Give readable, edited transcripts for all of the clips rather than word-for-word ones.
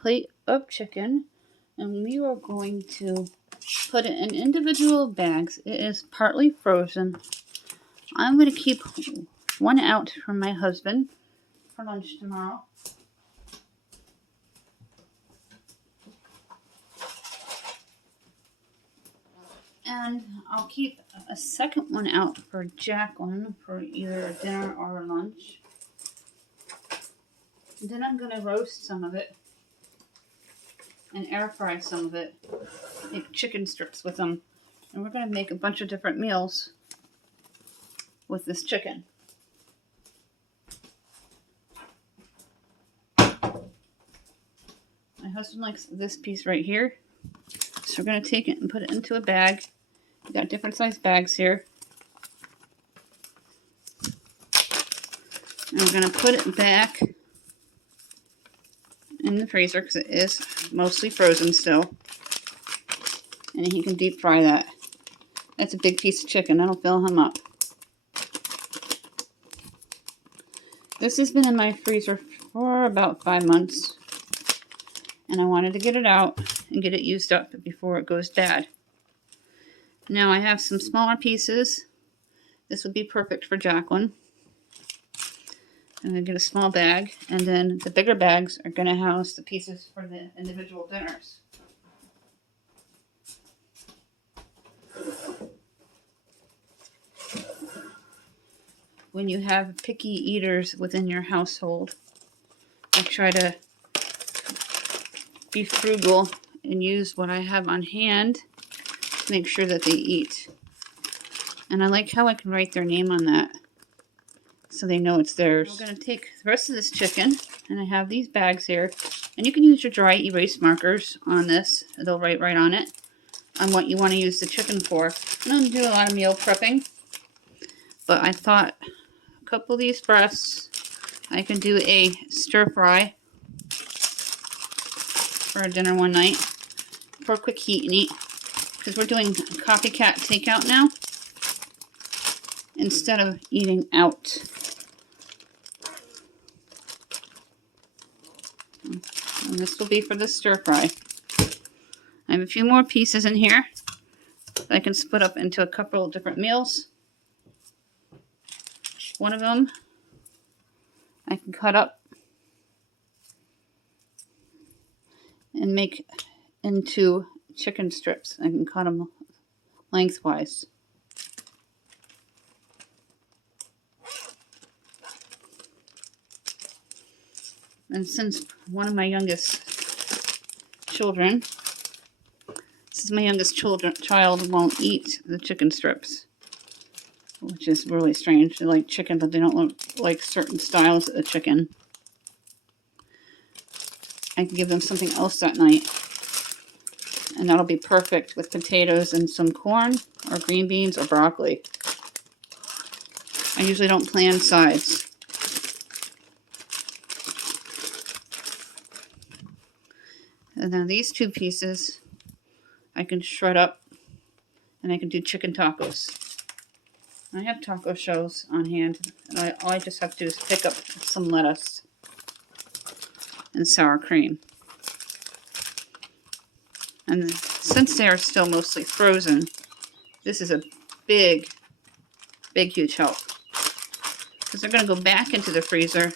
plate of chicken, and we are going to put it in individual bags. It is partly frozen. I'm going to keep one out for my husband for lunch tomorrow. And I'll keep a second one out for Jacqueline for either dinner or lunch. And then I'm going to roast some of it and air fry some of it. Make chicken strips with them. And we're going to make a bunch of different meals with this chicken. My husband likes this piece right here. So we're going to take it and put it into a bag. We got different size bags here. And we're going to put it back in the freezer because it is mostly frozen still. And he can deep fry that. That's a big piece of chicken. That'll fill him up. This has been in my freezer for about 5 months. And I wanted to get it out and get it used up before it goes bad. Now I have some smaller pieces. This would be perfect for Jacqueline. I'm going to get a small bag, and then the bigger bags are going to house the pieces for the individual dinners. When you have picky eaters within your household, I try to be frugal and use what I have on hand to make sure that they eat. And I like how I can write their name on that so they know it's theirs. We're going to take the rest of this chicken, and I have these bags here. And you can use your dry erase markers on this. They'll write right on it on what you want to use the chicken for. I don't do a lot of meal prepping, but I thought a couple of these breasts, I can do a stir fry for a dinner one night for a quick heat and eat, because we're doing copycat takeout now instead of eating out. And this will be for the stir fry. I have a few more pieces in here that I can split up into a couple of different meals. One of them I can cut up and make into chicken strips. I can cut them lengthwise. And since one of my youngest children, child won't eat the chicken strips, which is really strange. They like chicken, but they don't like certain styles of chicken. I can give them something else that night, and that'll be perfect with potatoes and some corn or green beans or broccoli. I usually don't plan sides. And now these two pieces I can shred up, and I can do chicken tacos. I have taco shells on hand, and all I just have to do is pick up some lettuce and sour cream. And since they are still mostly frozen, this is a big, huge help, because they're going to go back into the freezer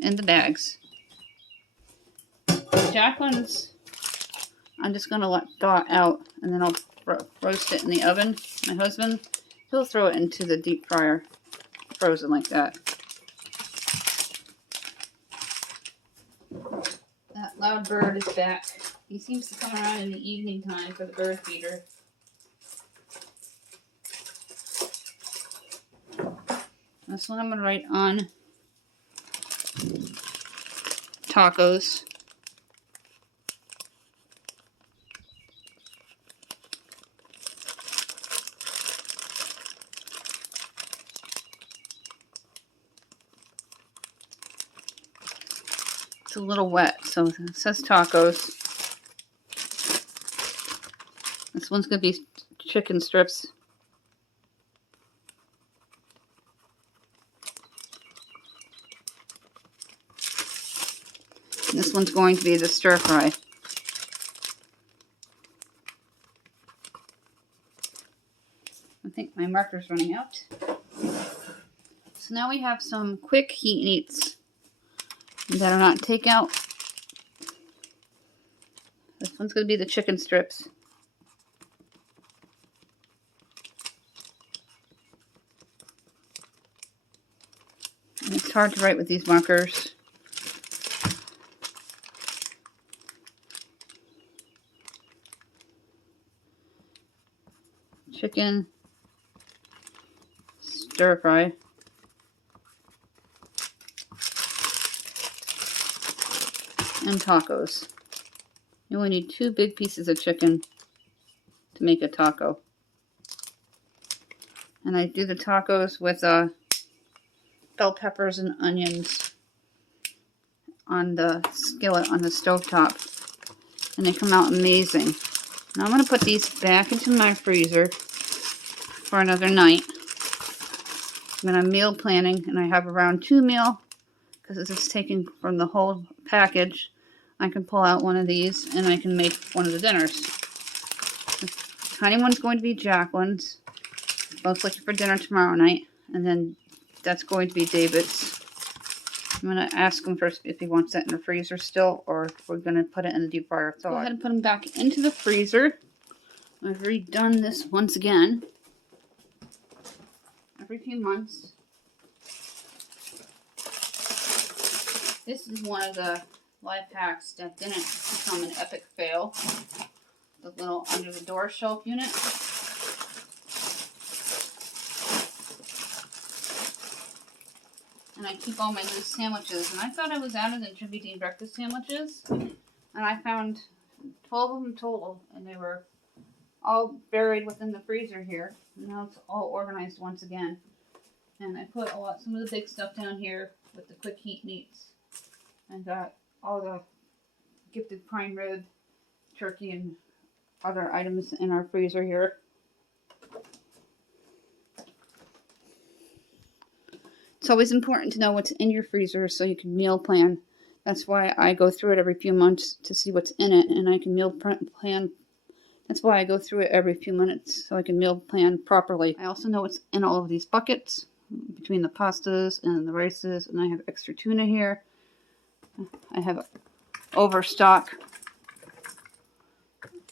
in the bags. Jacqueline's, I'm just going to let thaw out, and then I'll roast it in the oven. My husband, he'll throw it into the deep fryer, frozen like that. That loud bird is back. He seems to come around in the evening time for the bird feeder. That's what I'm going to write on tacos. It's a little wet, so it says tacos. This one's going to be chicken strips. This one's going to be the stir fry. I think my marker's running out. So now we have some quick heat and eats that are not takeout. This one's going to be the chicken strips. And it's hard to write with these markers. Chicken stir fry. And tacos. You only need 2 big pieces of chicken to make a taco. And I do the tacos with bell peppers and onions on the skillet on the stovetop. And they come out amazing. Now I'm going to put these back into my freezer for another night. When I'm meal planning and I have around 2 meal, because it's taken from the whole package, I can pull out one of these and I can make one of the dinners. The tiny one's going to be Jacqueline's, both looking for dinner tomorrow night, and then that's going to be David's. I'm going to ask him first if he wants that in the freezer still, or if we're going to put it in the deep fryer. So go ahead and put them back into the freezer. I've redone this once again. Every few months. This is one of the life hacks that didn't become an epic fail. The little under the door shelf unit. And I keep all my loose sandwiches. And I thought I was out of the Jimmy Dean breakfast sandwiches. And I found 12 of them total. And they were all buried within the freezer here. And now it's all organized once again. And I put some of the big stuff down here with the quick heat meats. I got all the gifted prime rib, turkey, and other items in our freezer here. It's always important to know what's in your freezer so you can meal plan. That's why I go through it every few months to see what's in it, and I can meal plan. That's why I go through it every few minutes so I can meal plan properly. I also know what's in all of these buckets between the pastas and the rices, and I have extra tuna here. I have overstock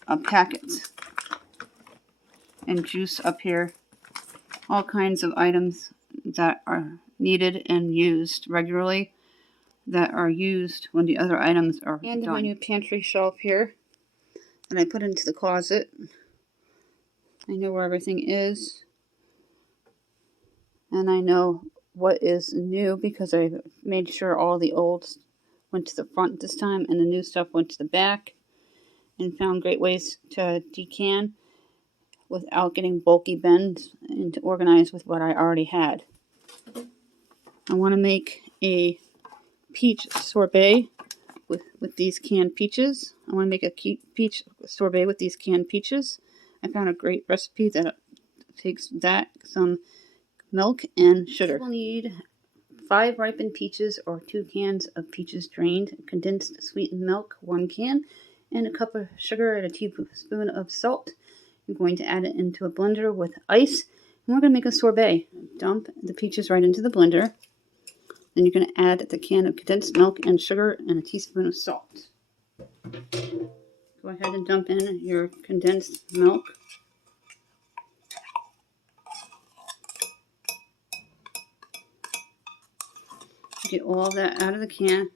of packets and juice up here. All kinds of items that are needed and used regularly that are used when the other items are done. And my new pantry shelf here that I put into the closet. I know where everything is. And I know what is new because I made sure all the old went to the front this time and the new stuff went to the back, and found great ways to decan without getting bulky bins and to organize with what I already had. I want to make a peach sorbet with these canned peaches. I want to make a peach sorbet with these canned peaches. I found a great recipe that takes that, some milk, and sugar. We'll need 5 ripened peaches or 2 cans of peaches drained, condensed sweetened milk, 1 can, and a cup of sugar and a teaspoon of salt. I'm going to add it into a blender with ice, and we're going to make a sorbet. Dump the peaches right into the blender. Then you're going to add the can of condensed milk and sugar and a teaspoon of salt. Go ahead and dump in your condensed milk. Get all that out of the can.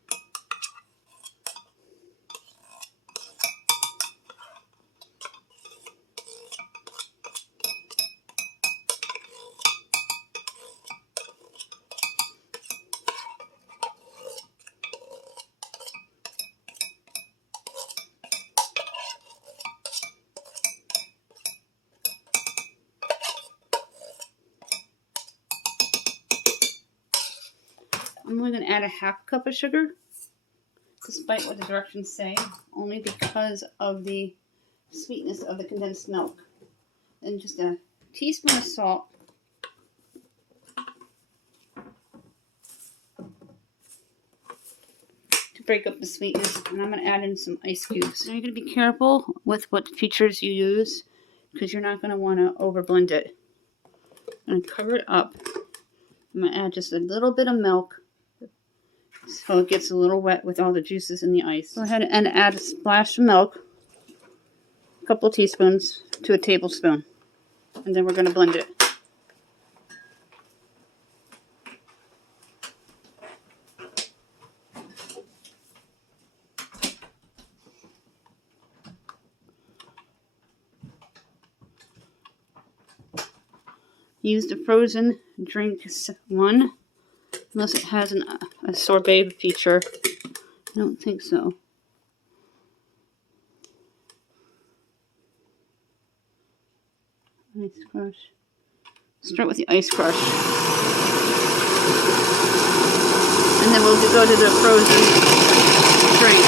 I'm only going to add a half cup of sugar, despite what the directions say, only because of the sweetness of the condensed milk. Then just a teaspoon of salt. To break up the sweetness, and I'm going to add in some ice cubes. Now you're going to be careful with what features you use because you're not going to want to over blend it. I'm going to cover it up. I'm going to add just a little bit of milk so it gets a little wet with all the juices in the ice. Go ahead and add a splash of milk, a couple of teaspoons to a tablespoon, and then we're going to blend it. Use the frozen drink one, unless it has a sorbet feature. I don't think so. Ice crush. Start with the ice crush. And then we'll go to the frozen drink.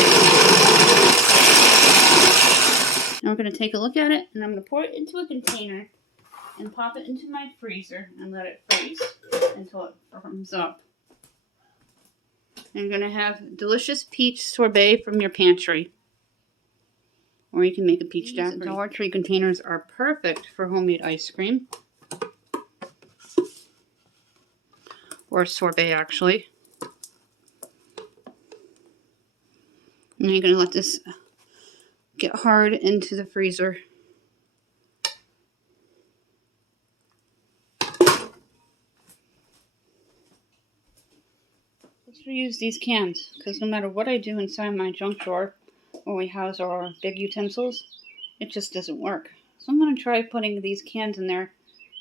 Now we're going to take a look at it, and I'm going to pour it into a container and pop it into my freezer and let it freeze until it firms up. And you're going to have delicious peach sorbet from your pantry. Or you can make a peach daiquiri. Dollar Tree containers are perfect for homemade ice cream. Or sorbet, actually. And you're going to let this get hard into the freezer. Let's reuse these cans, because no matter what I do inside my junk drawer, where we house our big utensils, it just doesn't work. So I'm going to try putting these cans in there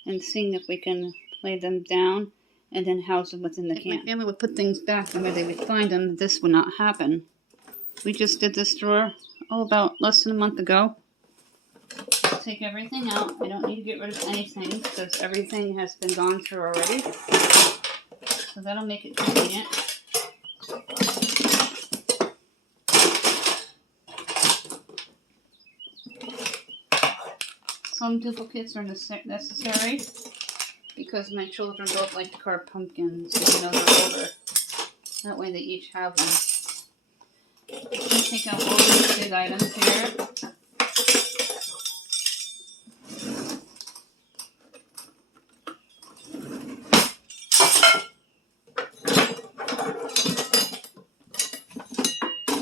and seeing if we can lay them down and then house them within the can. My family would put things back the way they would find them. This would not happen. We just did this drawer, about less than a month ago. Take everything out. I don't need to get rid of anything because everything has been gone through already. So that'll make it convenient. Some duplicates are necessary because my children both like to carve pumpkins, even though they're older. That way they each have one. Take out all these big items here.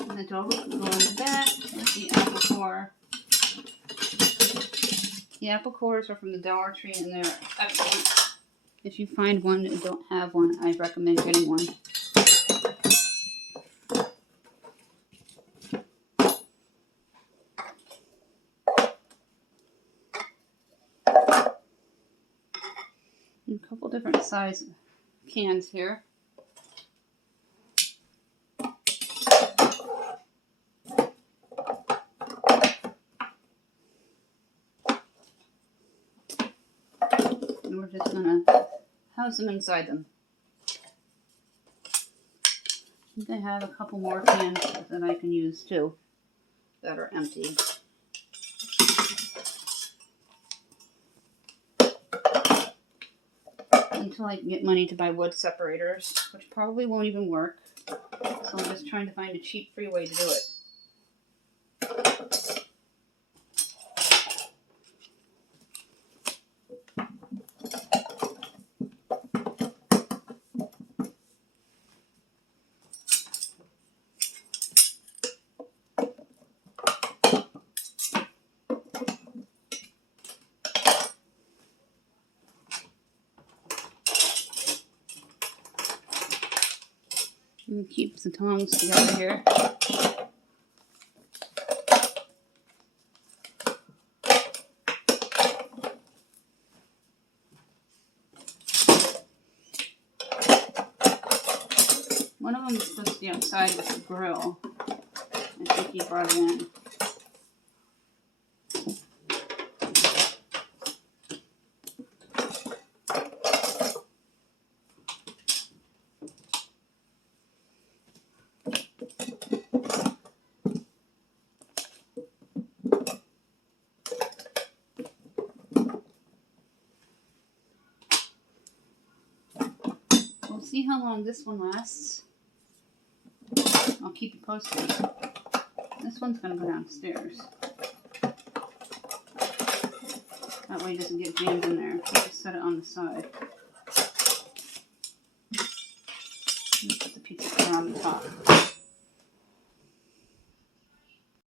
And the dog will go in the back with the apple core. The apple cores are from the Dollar Tree and they're excellent. If you find one and don't have one, I recommend getting one. And a couple different size cans here. And we're just going to house them inside them. I think I have a couple more cans that I can use too that are empty. Until I can get money to buy wood separators, which probably won't even work. So I'm just trying to find a cheap, free way to do it. And keep the tongs together here. One of them is supposed to be outside with the grill. I think he brought it in. See how long this one lasts. I'll keep you posted. This one's going to go downstairs. That way it doesn't get jammed in there. I'll just set it on the side. And put the pizza cutter on the top.